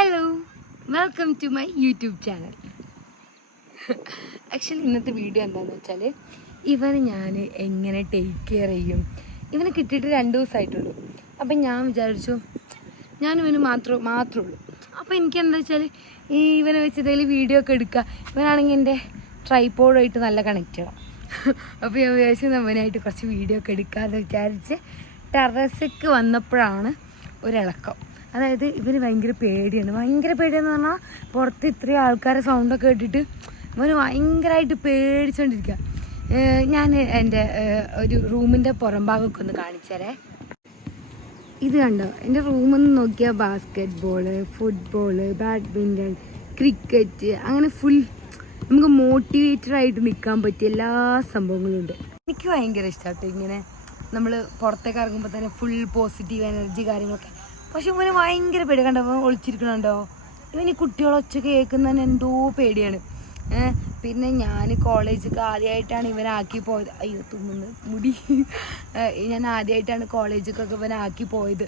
Hello, welcome to my YouTube channel. Actually ഇന്നത്തെ video എന്താണെന്ന് വെച്ചാൽ ഇവന് ഞാൻ എങ്ങനെ ടേക്ക് കെയർ ചെയ്യും. ഇവനെ കിട്ടിയിട്ട് 2 ദിവസമായിട്ടുള്ളൂ. അപ്പം ഞാൻ വിചാരിച്ചു ഞാനിവന് മാത്രമേ ഉള്ളൂ. അപ്പോൾ എനിക്കെന്താ വെച്ചാൽ ഇവനെ വെച്ച് എന്തെങ്കിലും വീഡിയോ ഒക്കെ എടുക്കുക. ഇവനാണെങ്കിൽ എൻ്റെ ട്രൈപോഡായിട്ട് നല്ല കണക്റ്റഡാണ്. അപ്പോൾ ഞാൻ വിചാരിച്ചു അവനായിട്ട് കുറച്ച് വീഡിയോ ഒക്കെ എടുക്കാമെന്ന് വിചാരിച്ച് ടെറസിക്ക് വന്നപ്പോഴാണ് ഒരിളക്കം. അതായത് ഇവന് ഭയങ്കര പേടിയെന്ന് പറഞ്ഞാൽ പുറത്ത് ഇത്രയും ആൾക്കാരെ സൗണ്ടൊക്കെ കേട്ടിട്ട് ഇവന് ഭയങ്കരമായിട്ട് പേടിച്ചുകൊണ്ടിരിക്കുക. ഞാൻ എൻ്റെ ഒരു റൂമിൻ്റെ പുറം ഭാഗമൊക്കെ ഒന്ന് കാണിച്ചേരേ. ഇത് കണ്ടോ, എൻ്റെ റൂമെന്ന് നോക്കിയാൽ basket ball, football, badminton, cricket, അങ്ങനെ ഫുൾ നമുക്ക് മോട്ടിവേറ്റഡായിട്ട് നിൽക്കാൻ പറ്റിയ എല്ലാ സംഭവങ്ങളും ഉണ്ട്. എനിക്ക് ഭയങ്കര ഇഷ്ടമാട്ടോ ഇങ്ങനെ നമ്മൾ പുറത്തേക്ക് ഇറങ്ങുമ്പോൾ തന്നെ ഫുൾ പോസിറ്റീവ് എനർജി കാര്യങ്ങളൊക്കെ. പക്ഷെ ഇവന് ഭയങ്കര പേടി. കണ്ടോ ഒളിച്ചിരിക്കണുണ്ടോ? ഇവന് കുട്ടികളൊച്ച കേൾക്കുന്നതിന് എന്തോ പേടിയാണ്. പിന്നെ ഞാൻ കോളേജൊക്കെ ആദ്യമായിട്ടാണ് ഇവനാക്കി പോയത്. അയ്യോ തുമ്മുന്നു മുടി. ഞാൻ ആദ്യമായിട്ടാണ് കോളേജൊക്കെ ഇവനാക്കി പോയത്.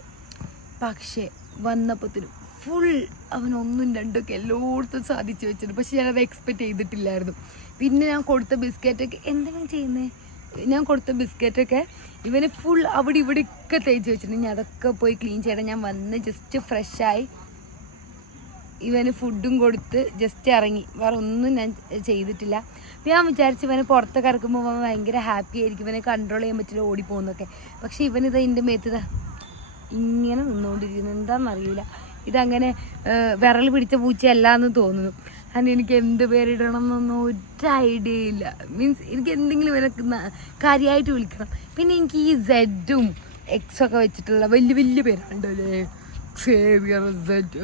പക്ഷേ വന്നപ്പോഴത്തേനും ഫുൾ അവൻ 1ഉം 2ഉം എല്ലായിടത്തും സാധിച്ചു വെച്ചിട്ടുണ്ട്. പക്ഷെ ഞാനത് എക്സ്പെക്റ്റ് ചെയ്തിട്ടില്ലായിരുന്നു. പിന്നെ ഞാൻ കൊടുത്ത ബിസ്ക്കറ്റൊക്കെ എന്തെങ്കിലും ചെയ്യുന്നത്, ഞാൻ കൊടുത്ത ബിസ്ക്കറ്റൊക്കെ ഇവന് ഫുൾ അവിടെ ഇവിടെയൊക്കെ തേച്ച് വെച്ചിട്ടുണ്ട്. ഞാൻ അതൊക്കെ പോയി ക്ലീൻ ചെയ്യണം. ഞാൻ വന്ന് ജസ്റ്റ് ഫ്രഷായി ഇവന് ഫുഡും കൊടുത്ത് ജസ്റ്റ് ഇറങ്ങി. വേറെ ഒന്നും ഞാൻ ചെയ്തിട്ടില്ല. ഞാൻ വിചാരിച്ചു ഇവനെ പുറത്തൊക്കെ ഇറക്കുമ്പോൾ അവൻ ഭയങ്കര ഹാപ്പി ആയിരിക്കും, ഇവനെ കൺട്രോൾ ചെയ്യാൻ പറ്റില്ല, ഓടിപ്പോകുന്നൊക്കെ. പക്ഷെ ഇവനിത് എൻ്റെ മേത്തത് ഇങ്ങനെ നിന്നുകൊണ്ടിരിക്കുന്നു. എന്താണെന്നറിയില്ല. ഇതങ്ങനെ വിരൽ പിടിച്ച പൂച്ചയല്ല എന്ന് തോന്നുന്നു. കാരണം എനിക്ക് എന്ത് പേരിടണം എന്നൊന്നും ഒരു ഐഡിയ ഇല്ല. മീൻസ് എനിക്ക് എന്തെങ്കിലും ഇവരൊക്കെ കാര്യമായിട്ട് വിളിക്കണം. പിന്നെ എനിക്ക് ഈ സെഡും എക്സൊക്കെ വെച്ചിട്ടുള്ള വലിയ വലിയ പേരുണ്ടല്ലേ, സേവിയർ, സെഡ്,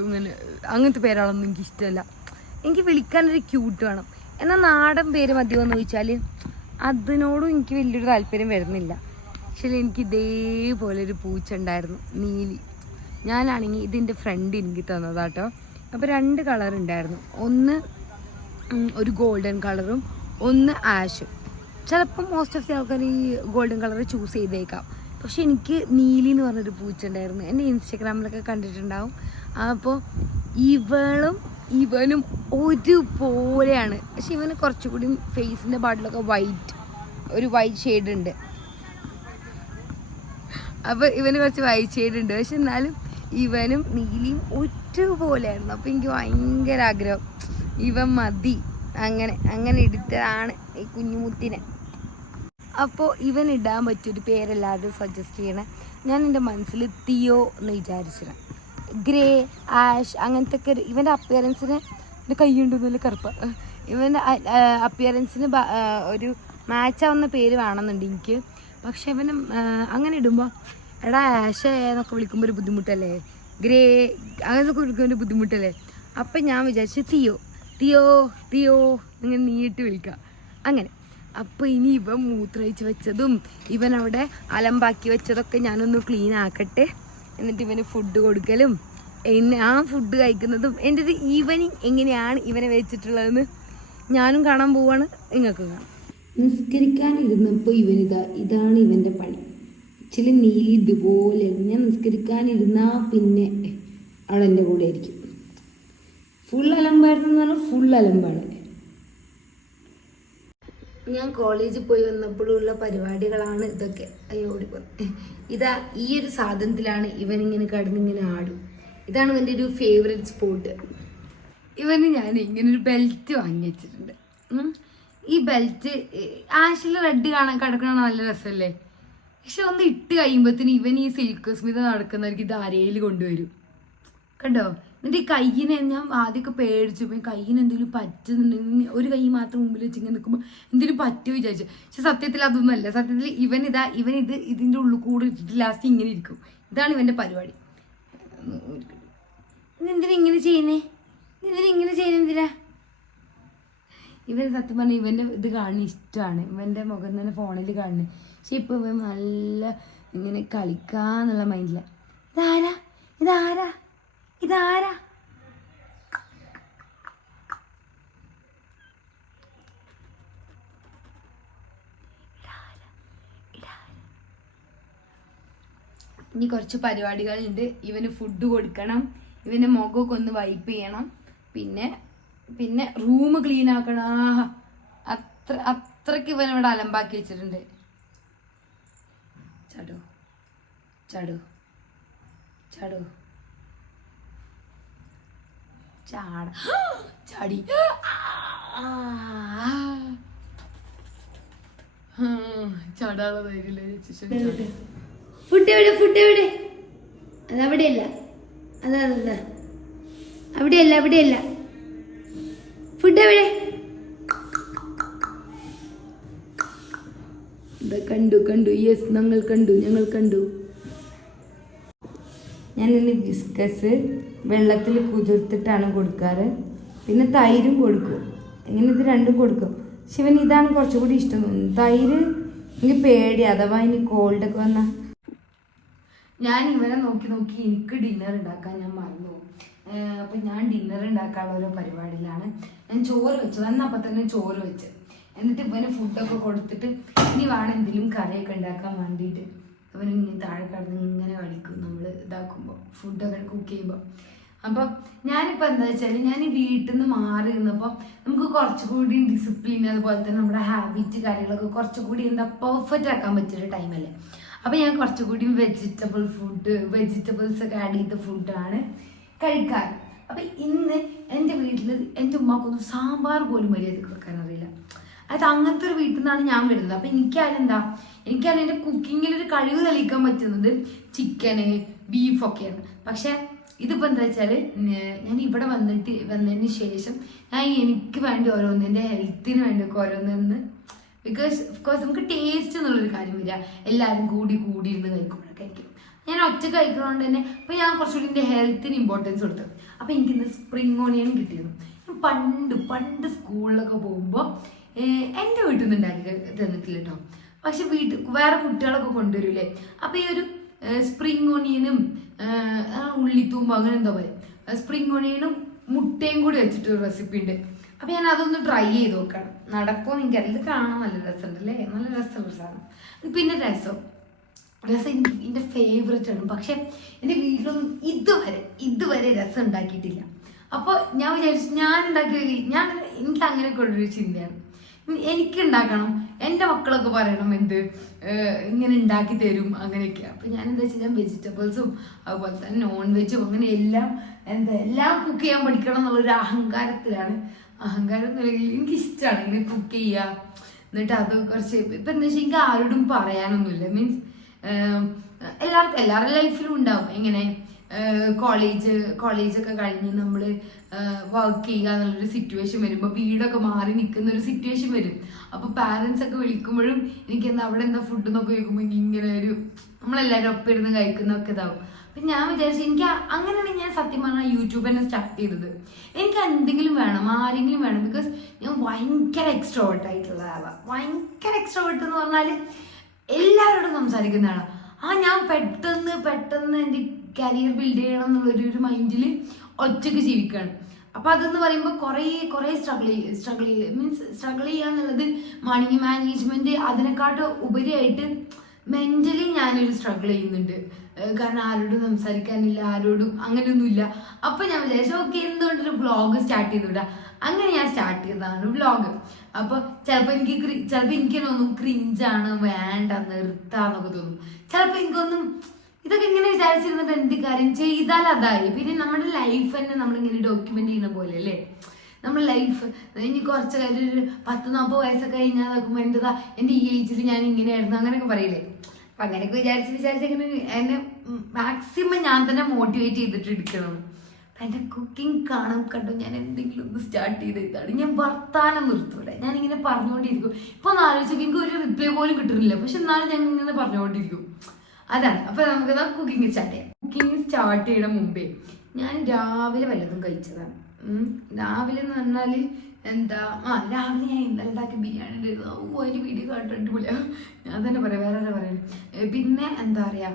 അങ്ങനത്തെ പേരാളൊന്നും എനിക്ക് ഇഷ്ടമല്ല. എനിക്ക് വിളിക്കാനൊരു ക്യൂട്ട് വേണം. എന്നാൽ നാടൻ പേര് മതിയോ എന്ന് ചോദിച്ചാൽ അതിനോടും എനിക്ക് വലിയൊരു താല്പര്യം വരുന്നില്ല. പക്ഷേ എനിക്ക് ഇതേപോലെ ഒരു പൂച്ച ഉണ്ടായിരുന്നു, നീലി. ഞാനാണെങ്കിൽ ഇതിൻ്റെ ഫ്രണ്ട് എനിക്ക് തന്നതാട്ടോ. അപ്പോൾ 2 കളർ ഉണ്ടായിരുന്നു. ഒന്ന് ഒരു ഗോൾഡൻ കളറും ഒന്ന് ആഷും. ചിലപ്പോൾ മോസ്റ്റ് ഓഫ് ദി ആൾക്കാർ ഈ ഗോൾഡൻ കളർ ചൂസ് ചെയ്തേക്കാം. പക്ഷെ എനിക്ക് നീലി എന്ന് പറഞ്ഞൊരു പൂച്ച ഉണ്ടായിരുന്നു. എൻ്റെ ഇൻസ്റ്റഗ്രാമിലൊക്കെ കണ്ടിട്ടുണ്ടാവും. അപ്പോൾ ഇവനും ഒരുപോലെയാണ്. പക്ഷെ ഇവന് കുറച്ചുകൂടി ഫേസിൻ്റെ പാട്ടിലൊക്കെ ഒരു വൈറ്റ് ഷെയ്ഡ് ഉണ്ട്. അപ്പോൾ ഇവന് കുറച്ച് വൈറ്റ് ഷെയ്ഡ് ഉണ്ട്. പക്ഷെ എന്നാലും ഇവനും നീലിയും ഒരുപോലെയായിരുന്നു. അപ്പോൾ എനിക്ക് ഭയങ്കര ആഗ്രഹം ഇവൻ മതി. അങ്ങനെ എടുത്തതാണ് ഈ കുഞ്ഞുമുത്തിനെ. അപ്പോൾ ഇവൻ ഇടാൻ പറ്റിയൊരു പേരെല്ലാവരും സജസ്റ്റ് ചെയ്യണേ. ഞാൻ എൻ്റെ മനസ്സിൽ തിയോ എന്ന് വിചാരിച്ചിരുന്നു. ഗ്രേ, ആഷ് അങ്ങനത്തെ ഒക്കെ ഇവൻ്റെ അപ്പിയറൻസിന്, എൻ്റെ കൈയുണ്ടെന്നല്ല കറുപ്പ, ഇവൻ്റെ അപ്പിയറൻസിന് ഒരു മാച്ചാവുന്ന പേര് വേണമെന്നുണ്ട് എനിക്ക്. പക്ഷെ ഇവന് അങ്ങനെ ഇടുമ്പോൾ എടാ ആഷ് എന്നൊക്കെ വിളിക്കുമ്പോൾ ഒരു ബുദ്ധിമുട്ടല്ലേ, ഗ്രേ അങ്ങനെയൊക്കെ വിളിക്കുമ്പോൾ ഒരു ബുദ്ധിമുട്ടല്ലേ. അപ്പം ഞാൻ വിചാരിച്ചു തിയോ ഇങ്ങനെ നീട്ടി വിളിക്കുക അങ്ങനെ. അപ്പോൾ ഇനി ഇവൻ മൂത്രമൊഴിച്ച് വെച്ചതും ഇവൻ അവിടെ അലമ്പാക്കി വെച്ചതൊക്കെ ഞാനൊന്ന് ക്ലീൻ ആക്കട്ടെ. എന്നിട്ട് ഇവന് ഫുഡ് കൊടുക്കലും ആ ഫുഡ് കഴിക്കുന്നതും എൻ്റെ ഒരു ഈവനിങ് എങ്ങനെയാണ് ഇവനെ വെച്ചിട്ടുള്ളതെന്ന് ഞാനും കാണാൻ പോവാണ്, നിങ്ങൾക്ക് കാണാം. നിസ്കരിക്കാനിരുന്നപ്പോൾ ഇതാണ് ഇവൻ്റെ പണി. ആക്ച്വലി നീലി ഇതുപോലെ ഞാൻ നിസ്കരിക്കാനിരുന്നാൽ പിന്നെ അവൾ എൻ്റെ കൂടെ ആയിരിക്കും. ഫുൾ അലമ്പായിരുന്നു എന്ന് പറഞ്ഞാൽ ഫുൾ അലമ്പാണ്. ഞാൻ കോളേജിൽ പോയി വന്നപ്പോഴുള്ള പരിപാടികളാണ് ഇതൊക്കെ. ഇതാ ഈ ഒരു സാധനത്തിലാണ് ഇവനിങ്ങനെ കിടന്നിങ്ങനെ ആടും. ഇതാണ് ഇവൻ്റെ ഒരു ഫേവറേറ്റ് സ്പോട്ട്. ഇവന് ഞാൻ ഇങ്ങനൊരു ബെൽറ്റ് വാങ്ങി വെച്ചിട്ടുണ്ട്. ഈ ബെൽറ്റ് ആഷിൽ റെഡ് കാണാൻ കിടക്കണ നല്ല രസമല്ലേ. പക്ഷെ ഒന്ന് ഇട്ട് കഴിയുമ്പോഴത്തേന് ഇവൻ ഈ സിൽക്ക് സ്മിത നടക്കുന്നവർക്ക് ഇത് അരയിൽ കൊണ്ടുവരും. കണ്ടോ? എന്നിട്ട് ഈ കയ്യിനെ ഞാൻ ആദ്യമൊക്കെ പേടിച്ചു. ഇപ്പം കയ്യിന് എന്തെങ്കിലും പറ്റുന്നുണ്ടെങ്കിൽ ഒരു കൈ മാത്രം മുമ്പിൽ വെച്ചിങ്ങനെ നിൽക്കുമ്പോൾ എന്തെങ്കിലും പറ്റുമോ വിചാരിച്ചു. പക്ഷെ സത്യത്തിൽ അതൊന്നും അല്ല. സത്യത്തിൽ ഇവൻ ഇതിൻ്റെ ഉള്ളിൽ കൂടെ ഇട്ടിട്ട് ലാസ്റ്റ് ഇങ്ങനെ ഇരിക്കും. ഇതാണ് ഇവൻ്റെ പരിപാടി. എന്തിനാ ഇങ്ങനെ ചെയ്യുന്നേ? എന്തിനാ ഇവൻ സത്യം പറഞ്ഞാൽ ഇവൻ്റെ ഇത് കാണുന്ന ഇഷ്ടമാണ്. ഇവൻ്റെ മുഖം തന്നെ ഫോണിൽ കാണുന്നത്. പക്ഷെ ഇപ്പോൾ ഇവൻ നല്ല ഇങ്ങനെ കളിക്കാന്നുള്ള മൈൻഡില്ല. ഇതാരാ ഇനി കുറച്ച് പരിപാടികളുണ്ട്. ഇവന് ഫുഡ് കൊടുക്കണം, ഇവൻ്റെ മുഖമൊക്കെ ഒന്ന് വൈപ്പ് ചെയ്യണം. പിന്നെ റൂം ക്ലീൻ ആക്കണം. അത്രയ്ക്ക് ഇവനിവിടെ അലമ്പാക്കി വെച്ചിട്ടുണ്ട്. ചാടു ചാടു ചാടു ചാടി ചാടാനുള്ള ധൈര്യമില്ല. ഫുഡ് എവിടെ? അതവിടെയല്ല, അവിടെയല്ല. ഫുഡ് എവിടെ? കണ്ടു. യെസ്, ഞങ്ങൾ കണ്ടു. ഞാൻ ഇന്ന് ബിസ്ക്കറ്റ്സ് വെള്ളത്തിൽ കുതിർത്തിട്ടാണ് കൊടുക്കാറ്. പിന്നെ തൈരും കൊടുക്കും. ഇങ്ങനെ ഇത് രണ്ടും കൊടുക്കും. പക്ഷെ ഇവന് ഇതാണ് കുറച്ചുകൂടി ഇഷ്ടം തോന്നുന്നു. തൈര് എനിക്ക് പേടി, അഥവാ ഇനി കോൾഡൊക്കെ വന്നാൽ. ഞാൻ ഇവനെ നോക്കി എനിക്ക് ഡിന്നർ ഉണ്ടാക്കാൻ ഞാൻ മറന്നു. അപ്പം ഞാൻ ഡിന്നർ ഉണ്ടാക്കാനുള്ള ഓരോ പരിപാടിയിലാണ്. ഞാൻ ചോറ് വെച്ചു, വന്നപ്പോൾ തന്നെ ചോറ് വെച്ച്, എന്നിട്ട് ഇവന് ഫുഡൊക്കെ കൊടുത്തിട്ട് ഇനി വേണം എന്തെങ്കിലും കറിയൊക്കെ ഉണ്ടാക്കാൻ വേണ്ടിയിട്ട്. അവൻ ഇങ്ങനെ താഴെ കിടന്ന് ഇങ്ങനെ കളിക്കും നമ്മൾ ഇതാക്കുമ്പോൾ, ഫുഡൊക്കെ കുക്ക് ചെയ്യുമ്പോൾ. അപ്പം ഞാനിപ്പോൾ എന്താ വെച്ചാൽ, ഞാൻ ഈ വീട്ടിൽ നിന്ന് മാറി നിന്നപ്പോൾ നമുക്ക് കുറച്ചുകൂടി ഡിസിപ്ലിൻ, അതുപോലെ തന്നെ നമ്മുടെ ഹാബിറ്റ് കാര്യങ്ങളൊക്കെ കുറച്ചുകൂടി പെർഫെക്റ്റ് ആക്കാൻ പറ്റിയൊരു ടൈമല്ലേ. അപ്പം ഞാൻ കുറച്ചുകൂടി വെജിറ്റബിൾസ് ഒക്കെ ആഡ് ചെയ്ത ഫുഡാണ് കഴിക്കാറ്. അപ്പം ഇന്ന് എൻ്റെ വീട്ടിൽ എൻ്റെ ഉമ്മാക്കൊന്നും സാമ്പാർ പോലും മര്യാദയ്ക്ക് വെക്കാൻ അറിയില്ല. അത് അങ്ങനത്തെ ഒരു വീട്ടിൽ നിന്നാണ് ഞാൻ വരുന്നത്. അപ്പം എനിക്കതിന് എൻ്റെ കുക്കിങ്ങിലൊരു കഴിവ് തെളിയിക്കാൻ പറ്റുന്നത് ചിക്കന്, ബീഫൊക്കെയാണ്. പക്ഷെ ഇതിപ്പോൾ എന്താ വെച്ചാൽ, ഞാൻ ഇവിടെ വന്നതിന് ശേഷം ഞാൻ എനിക്ക് വേണ്ടി ഓരോന്ന്, എൻ്റെ ഹെൽത്തിന് വേണ്ടിയൊക്കെ ഓരോന്ന്, ബിക്കോസ് ഓഫ്കോഴ്സ് നമുക്ക് ടേസ്റ്റ് എന്നുള്ളൊരു കാര്യം വരിക എല്ലാവരും കൂടിയിരുന്ന് കഴിക്കുമ്പോഴൊക്കെ ആയിരിക്കും. ഞാൻ ഒറ്റ കഴിക്കുന്നതുകൊണ്ട് തന്നെ അപ്പോൾ ഞാൻ കുറച്ചുകൂടി എൻ്റെ ഹെൽത്തിന് ഇമ്പോർട്ടൻസ് കൊടുത്തു. അപ്പോൾ എനിക്കിന്ന് സ്പ്രിംഗ് ഓണിയൻ കിട്ടിയിരുന്നു. ഞാൻ പണ്ട് സ്കൂളിലൊക്കെ പോകുമ്പോൾ എൻ്റെ വീട്ടിൽ നിന്ന് ഉണ്ടാക്കി തന്നിട്ടില്ല കേട്ടോ. പക്ഷെ വേറെ കുട്ടികളൊക്കെ കൊണ്ടുവരില്ലേ, അപ്പോൾ ഈ ഒരു സ്പ്രിംഗ് ഓണിയനും ഉള്ളിത്തൂമ്പ് അങ്ങനെ എന്താ പറയുക, സ്പ്രിംഗ് ഓണിയനും മുട്ടയും കൂടി വെച്ചിട്ടൊരു റെസിപ്പി ഉണ്ട്. അപ്പം ഞാൻ അതൊന്ന് ട്രൈ ചെയ്ത് നോക്കണം. നടക്കുമോ എന്ന് എനിക്കറിയില്ല. കാണാൻ നല്ല രസമുണ്ടല്ലേ, നല്ല രസമുള്ള സാധനം. പിന്നെ രസം എൻ്റെ ഫേവറേറ്റ് ആണ്. പക്ഷെ എൻ്റെ വീട്ടിലൊന്നും ഇതുവരെ രസം ഉണ്ടാക്കിയിട്ടില്ല. അപ്പോൾ ഞാൻ വിചാരിച്ചു എനിക്ക് അങ്ങനെയൊക്കെ ഉള്ളൊരു ചിന്തയാണ്, എനിക്ക് ഉണ്ടാക്കണം, എൻ്റെ മക്കളൊക്കെ പറയണം ഇങ്ങനെ ഉണ്ടാക്കി തരും അങ്ങനെയൊക്കെ. അപ്പം ഞാൻ എന്താ വെച്ചാൽ, ഞാൻ വെജിറ്റബിൾസും അതുപോലെ തന്നെ നോൺ വെജും അങ്ങനെ എല്ലാം കുക്ക് ചെയ്യാൻ പഠിക്കണം എന്നുള്ളൊരു അഹങ്കാരം എന്നുണ്ടെങ്കിൽ എനിക്കിഷ്ടമാണ് ഇങ്ങനെ കുക്ക് ചെയ്യുക. എന്നിട്ട് അത് കുറച്ച് ഇപ്പം എന്താ വെച്ചാൽ എനിക്ക് ആരോടും പറയാനൊന്നുമില്ല. മീൻസ് എല്ലാവരുടെ ലൈഫിലും ഉണ്ടാവും ഇങ്ങനെ കോളേജൊക്കെ കഴിഞ്ഞ് നമ്മൾ വർക്ക് ചെയ്യുക എന്നുള്ളൊരു സിറ്റുവേഷൻ വരുമ്പോൾ, വീടൊക്കെ മാറി നിൽക്കുന്ന ഒരു സിറ്റുവേഷൻ വരും. അപ്പോൾ പാരൻസ് ഒക്കെ വിളിക്കുമ്പോഴും എനിക്ക് അവിടെ എന്താ ഫുഡ് എന്നൊക്കെ കേൾക്കുമ്പോൾ ഇങ്ങനെ നമ്മളെല്ലാവരും ഒപ്പം ഇരുന്ന് കഴിക്കുന്നതൊക്കെ ഇതാവും. അപ്പം ഞാൻ വിചാരിച്ചു, എനിക്ക് അങ്ങനെയാണെങ്കിൽ ഞാൻ സത്യം പറഞ്ഞാൽ യൂട്യൂബ് തന്നെ സ്റ്റാർട്ട് ചെയ്തത്. എനിക്ക് എന്തെങ്കിലും വേണം, ആരെങ്കിലും വേണം. ബിക്കോസ് ഞാൻ ഭയങ്കര എക്സ്ട്രോവേർട്ട് ആയിട്ടുള്ള ആളാണ്. ഭയങ്കര എക്സ്ട്രോവേർട്ട് എന്ന് പറഞ്ഞാൽ എല്ലാവരോടും സംസാരിക്കുന്ന ആളാണ്. ഞാൻ പെട്ടെന്ന് എൻ്റെ കരിയർ ബിൽഡ് ചെയ്യണം എന്നുള്ളൊരു മൈൻഡിൽ ഒറ്റയ്ക്ക് ജീവിക്കുകയാണ്. അപ്പം അതെന്ന് പറയുമ്പോൾ കുറേ സ്ട്രഗിൾ ചെയ്യുക എന്നുള്ളത് മണി മാനേജ്മെൻറ്റ് അതിനെക്കാട്ടും ഉപരിയായിട്ട് മെൻ്റലി ഞാനൊരു സ്ട്രഗിൾ ചെയ്യുന്നുണ്ട്. കാരണം ആരോടും സംസാരിക്കാനില്ല, ആരോടും അങ്ങനെയൊന്നുമില്ല. അപ്പം ഞാൻ വിചാരിച്ചു, ഓക്കെ, എന്തുകൊണ്ടൊരു വ്ളോഗ് സ്റ്റാർട്ട് ചെയ്തുവിടാ. അങ്ങനെ ഞാൻ സ്റ്റാർട്ട് ചെയ്തതാണ് വ്ളോഗ്. അപ്പോൾ ചിലപ്പോൾ എനിക്ക് തോന്നും ക്രിഞ്ചാണ്, വേണ്ട, നിർത്താന്നൊക്കെ തോന്നും. ചിലപ്പോൾ എനിക്കൊന്നും ഇതൊക്കെ ഇങ്ങനെ വിചാരിച്ചിരുന്നിട്ട് എന്ത് കാര്യം, ചെയ്താൽ അതായി. പിന്നെ നമ്മുടെ ലൈഫ് തന്നെ നമ്മളിങ്ങനെ ഡോക്യുമെന്റ് ചെയ്യുന്ന പോലെ അല്ലേ നമ്മുടെ ലൈഫ്. ഇനി കുറച്ച് കാര്യം ഒരു 10-40 വയസ്സൊക്കെ കഴിഞ്ഞാൽ നോക്കുമ്പോൾ എൻ്റെ ഈ ഏജിൽ ഞാൻ ഇങ്ങനെയായിരുന്നു അങ്ങനെയൊക്കെ പറയില്ലേ. അപ്പം അങ്ങനെയൊക്കെ വിചാരിച്ച് ഇങ്ങനെ എന്നെ മാക്സിമം ഞാൻ തന്നെ മോട്ടിവേറ്റ് ചെയ്തിട്ട് എടുക്കണം. എൻ്റെ കുക്കിംഗ് കണ്ടു ഞാൻ എന്തെങ്കിലും ഒന്ന് സ്റ്റാർട്ട് ചെയ്താണ്. ഞാൻ വർത്താനം നിർത്തൂടെ, ഞാനിങ്ങനെ പറഞ്ഞുകൊണ്ടിരിക്കും. ഇപ്പോൾ ഒന്ന് ആലോചിച്ചപ്പോൾ എനിക്ക് ഒരു റിപ്ലൈ പോലും കിട്ടുന്നില്ല, പക്ഷെ എന്നാലും ഞാൻ ഇങ്ങനെ പറഞ്ഞുകൊണ്ടിരിക്കും. അതാണ്. അപ്പോൾ നമുക്കത് കുക്കിംഗ് സ്റ്റാർട്ട് ചെയ്യാം. കുക്കിംഗ് സ്റ്റാർട്ട് ചെയ്യണ മുമ്പേ ഞാൻ രാവിലെ വല്ലതും കഴിച്ചതാണ്. രാവിലെ എന്ന് പറഞ്ഞാൽ രാവിലെ ഞാൻ ഇന്നലെ ഉണ്ടാക്കി ബിരിയാണി ഉണ്ടായിരുന്നു. അതിൻ്റെ വീഡിയോ കണ്ടിട്ട് പോലെയാ, ഞാൻ തന്നെ പറയാം, വേറെ പറയുന്നത്. പിന്നെ എന്താ പറയുക,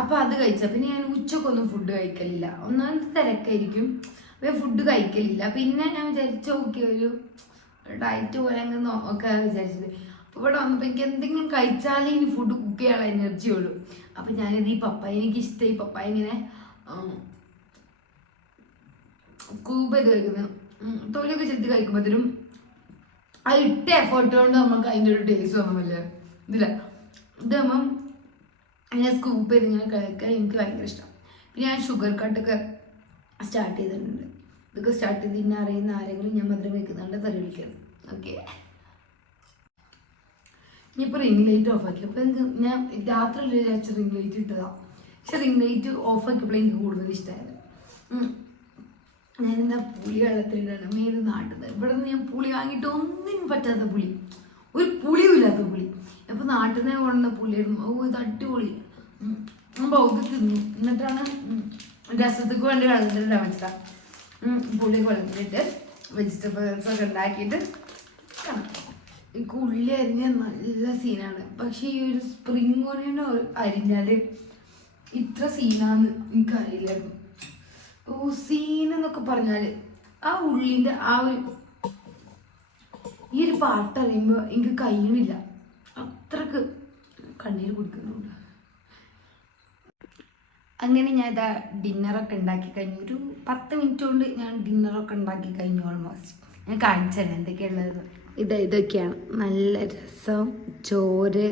അപ്പോൾ അത് കഴിച്ചാൽ പിന്നെ ഞാൻ ഉച്ചക്കൊന്നും ഫുഡ് കഴിക്കലില്ല. ഒന്നാമത്തെ തിരക്കായിരിക്കും, അപ്പോൾ ഫുഡ് കഴിക്കലില്ല. പിന്നെ ഞാൻ വിചാരിച്ചു ഓക്കെ ഒരു ഡയറ്റ് പോലെ അങ്ങ് നോക്കാൻ വിചാരിച്ചത്. അപ്പോൾ ഇവിടെ വന്നപ്പോൾ എനിക്ക് എന്തെങ്കിലും കഴിച്ചാലേ ഇനി ഫുഡ് കുക്ക് ചെയ്യാനുള്ള എനർജി ഉള്ളൂ. അപ്പം ഞാനിത് ഈ പപ്പായ എനിക്കിഷ്ടമായി, പപ്പായ ഇങ്ങനെ സ്കൂപ്പ് ചെയ്ത് കഴിക്കുന്നത്. തൊലിയൊക്കെ ചെത്തി കഴിക്കുമ്പോഴത്തേനും ആ ഇട്ട എഫേർട്ട് കൊണ്ട് നമുക്ക് അതിൻ്റെ ഒരു ടേസ്റ്റ് തോന്നുന്നില്ല. ഇതില്ല, ഇതാകുമ്പം ഞാൻ സ്കൂപ്പ് ചെയ്ത് ഇങ്ങനെ കഴിക്കാൻ എനിക്ക് ഭയങ്കര ഇഷ്ടം. പിന്നെ ഞാൻ ഷുഗർ കട്ടൊക്കെ സ്റ്റാർട്ട് ചെയ്തിട്ടുണ്ട്. ഇതൊക്കെ സ്റ്റാർട്ട് ചെയ്ത് ഇന്നെ അറിയുന്ന ആരെങ്കിലും ഞാൻ മധുരം വയ്ക്കുന്നുണ്ട് തരി വിളിക്കുന്നത്. ഓക്കെ, ഇനിയിപ്പോൾ റിംഗ് ലൈറ്റ് ഓഫ് ആക്കി. അപ്പോൾ എനിക്ക് ഞാൻ രാത്രി വിചാരിച്ച റിംഗ് ലൈറ്റ് ഇട്ടതാണ്. പക്ഷെ റിംഗ് ലൈറ്റ് ഓഫ് ആക്കിയപ്പോൾ എനിക്ക് കൂടുതൽ ഇഷ്ടമായത്. ഞാനെന്താ പുളി വെള്ളത്തിലിടാണ് മേത് നാട്ടുന്നത്. ഇവിടെ നിന്ന് ഞാൻ പുളി വാങ്ങിയിട്ട് ഒന്നിനും പറ്റാത്ത പുളി, ഒരു പുളിയും ഇല്ലാത്ത പുളി. അപ്പോൾ നാട്ടിൽ നിന്ന് കൊണ്ടുവന്ന പുളിയായിരുന്നു. ഓ ഇത് അടിപൊളി. ബൗദ്ധ തിന്നു. എന്നിട്ടാണ് രസത്തേക്ക് വേണ്ടി വെള്ളത്തിലിടാൻ വെച്ചതാണ്. പുളിയൊക്കെ വെള്ളത്തിലിട്ട് വെജിറ്റബിൾസൊക്കെ ഉണ്ടാക്കിയിട്ട് എനിക്ക് ഉള്ളി അരിഞ്ഞാൽ നല്ല സീനാണ്. പക്ഷെ ഈ ഒരു സ്പ്രിംഗ് ഓണിയൻ അരിഞ്ഞാൽ ഇത്ര സീനാന്ന് എനിക്കറിയില്ലായിരുന്നു. ഓ സീൻ എന്നൊക്കെ പറഞ്ഞാൽ ആ ഉള്ളിൻ്റെ ആ ഒരു ഈ ഒരു പാട്ട് അറിയുമ്പോൾ എനിക്ക് കഴിയണില്ല, അത്രക്ക് കണ്ണീര് കുടിക്കുന്നുണ്ട്. അങ്ങനെ ഞാൻ ഇതാ ഡിന്നറൊക്കെ ഉണ്ടാക്കി കഴിഞ്ഞു. ഒരു 10 മിനിറ്റ് കൊണ്ട് ഞാൻ ഡിന്നറൊക്കെ ഉണ്ടാക്കി കഴിഞ്ഞു ഓൾമോസ്റ്റ്. ഞാൻ കാണിച്ചത് എന്തൊക്കെയുള്ളത്. ഇതൊക്കെയാണ്. നല്ല രസം, ചോറ്,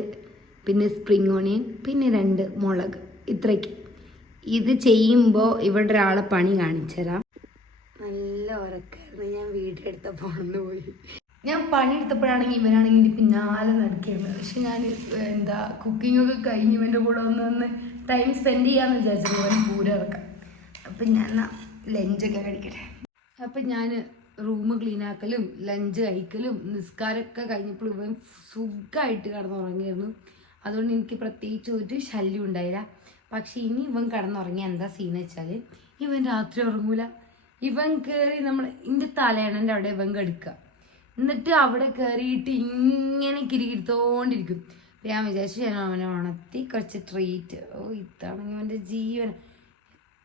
പിന്നെ സ്പ്രിംഗ് ഓണിയൻ, പിന്നെ 2 മുളക്, ഇത്രയ്ക്ക്. ഇത് ചെയ്യുമ്പോൾ ഇവിടെ ഒരാളെ പണി കാണിച്ചു തരാം. നല്ല ഉറക്കായിരുന്നു. ഞാൻ വീഡിയോ എടുത്തപ്പോൾ പോണെന്ന് പോയി. ഞാൻ പണിയെടുത്തപ്പോഴാണെങ്കിൽ ഇവനാണെങ്കിൽ പിന്നാലെ നടക്കുകയായിരുന്നു. പക്ഷെ ഞാൻ എന്താ കുക്കിങ്ങൊക്കെ കഴിഞ്ഞ് ഇവൻ്റെ കൂടെ ഒന്ന് ടൈം സ്പെൻഡ് ചെയ്യാമെന്ന് വിചാരിച്ചത്. ഇവൻ പൂരം ഇറക്കാം. അപ്പം ഞാൻ ലഞ്ചൊക്കെ കഴിക്കട്ടെ. അപ്പം ഞാൻ റൂം ക്ലീൻ ആക്കലും ലഞ്ച് കഴിക്കലും നിസ്കാരമൊക്കെ കഴിഞ്ഞപ്പോൾ ഇവൻ സുഖമായിട്ട് കിടന്നുറങ്ങിയിരുന്നു. അതുകൊണ്ട് എനിക്ക് പ്രത്യേകിച്ച് ഒരു ശല്യം ഉണ്ടായില്ല. പക്ഷെ ഇനി ഇവൻ കിടന്നുറങ്ങിയ എന്താ സീൻ വെച്ചാൽ ഇവൻ രാത്രി ഉറങ്ങൂല. ഇവൻ കയറി എൻ്റെ തലയണൻ്റെ അവിടെ ഇവൻ കെടുക്കുക. എന്നിട്ട് അവിടെ കയറിയിട്ട് ഇങ്ങനെ കിരികിരുത്തോണ്ടിരിക്കും. അപ്പം ഞാൻ വിചാരിച്ചു ഞാൻ അവനെ ഉണർത്തി കുറച്ച് ട്രീറ്റ്. ഓ ഇതാണെങ്കിൽ അവൻ്റെ ജീവൻ.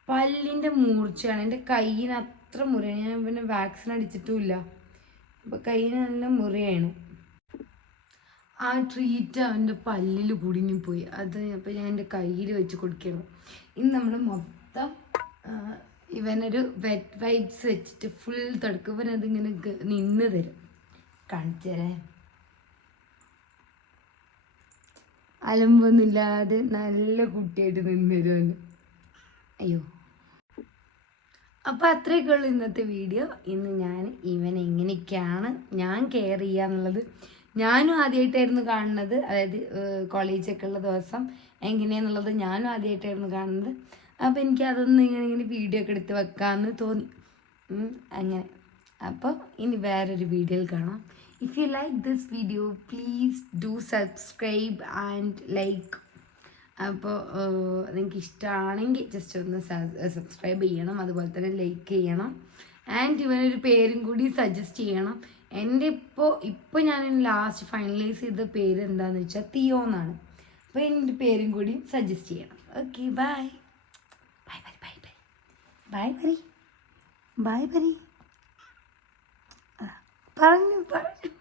പല്ലിൻ്റെ മൂർച്ചയാണ്. എൻ്റെ കയ്യിന് അത്ര മുറിയാണ്. ഞാൻ പിന്നെ വാക്സിൻ അടിച്ചിട്ടുമില്ല. അപ്പോൾ കയ്യിന് നല്ല മുറിയാണ്. ആ ട്രീറ്റ് അവൻ്റെ പല്ലിൽ കുടുങ്ങിപ്പോയി. അത് അപ്പോൾ ഞാൻ എൻ്റെ കയ്യിൽ വെച്ച് കൊടുക്കണം. ഇന്ന് നമ്മൾ മൊത്തം ഇവനൊരു വെറ്റ് വൈപ്സ് വെച്ചിട്ട് ഫുൾ തുടക്കും. ഇവനതിങ്ങനെ നിന്ന് തരും. കാണിച്ചു തരാം. അലമ്പൊന്നുമില്ലാതെ നല്ല കുട്ടിയായിട്ട് നിന്ന് തരുമല്ലോ. അയ്യോ, അപ്പോൾ അത്രയൊക്കെ ഉള്ളൂ ഇന്നത്തെ വീഡിയോ. ഇന്ന് ഞാൻ ഇവൻ എങ്ങനെയൊക്കെയാണ് ഞാൻ കെയർ ചെയ്യുക എന്നുള്ളത് ഞാനും ആദ്യമായിട്ടായിരുന്നു കാണുന്നത്. അതായത് കോളേജൊക്കെ ഉള്ള ദിവസം എങ്ങനെയാണെന്നുള്ളത് ഞാനും ആദ്യമായിട്ടായിരുന്നു കാണുന്നത്. അപ്പോൾ എനിക്ക് അതൊന്നും ഇങ്ങനെ വീഡിയോ ഒക്കെ എടുത്ത് വെക്കാമെന്ന് തോന്നി. അങ്ങനെ അപ്പോൾ ഇനി വേറൊരു വീഡിയോയിൽ കാണാം. If you like this video please do subscribe and like. അപ്പോൾ നിങ്ങൾക്ക് ഇഷ്ടമാണെങ്കിൽ ജസ്റ്റ് ഒന്ന് സബ്സ്ക്രൈബ് ചെയ്യണം, അതുപോലെ തന്നെ ലൈക്ക് ചെയ്യണം. ആൻഡ് ഇവനൊരു പേരും കൂടി സജസ്റ്റ് ചെയ്യണം. എൻ്റെ ഇപ്പോൾ ഞാൻ ലാസ്റ്റ് ഫൈനലൈസ് ചെയ്ത പേര് എന്താണെന്ന് വെച്ചാൽ തിയോ എന്നാണ്. അപ്പോൾ എൻ്റെ പേരും കൂടി സജസ്റ്റ് ചെയ്യണം. Okay, bye bye bye bye bye bye bye bye bye പറഞ്ഞു